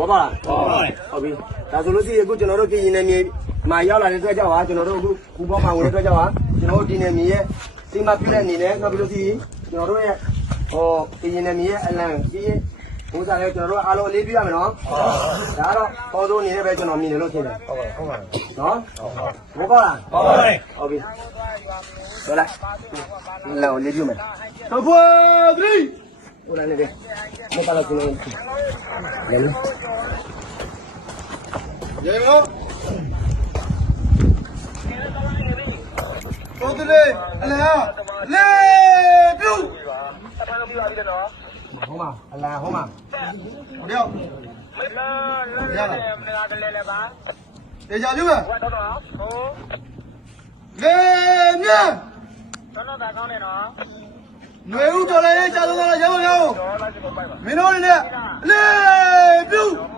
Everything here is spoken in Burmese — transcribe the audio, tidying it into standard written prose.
ဘောပါလားဟုတ်ပြီဒါဆိုလို့ရှိရင်အခုကျွန်တော်တို့ပြည်နယ်မြေမှာရောက်လာတဲ့အတွက်ကြောင့်ပါကျွန်တော်တို့အခုဘူဘောမှာဝင်တဲ့အတွက်ကြောင့်ပါကျွန်တော်တို့ပြည်နယ်မြေရဲ့စီမံပြုတဲ့အနေနဲ့နောက်ပြီးလို့ရှိရင်ကျွန်တော်တို့ရဲ့ပြည်နယ်မြေရဲ့အလံပြီးရင်ဘုရားလည်းကျွန်တော်တို့အားလုံးအလေးပြုရမယ်နော်ဒါကတော့ပေါ်စိုးအနေနဲ့ပဲကျွန်တော်မြင်တယ်လို့ထင်တယ်ဟုတ်ပါနော်ဘောပါလားဟုတ်ပြီဆိုလိုက်လောလေးပြုမယ်ဟုတ်ပါပြီဟိုလည်းလေဘောပါလားကျွန်တော်လည်းရေရောတော်တယ်အလားလေပြုဟုတ်မှာအလားဟုတ်မှာဟိုရောက်ရလားတေချာပြုမယ်လေမြတ်တော်တာကောင်းတယ်နော်ຫນွေဦးတော်လည်းကြာတော့ရပါရောမင်းတို့လည်းလေပြု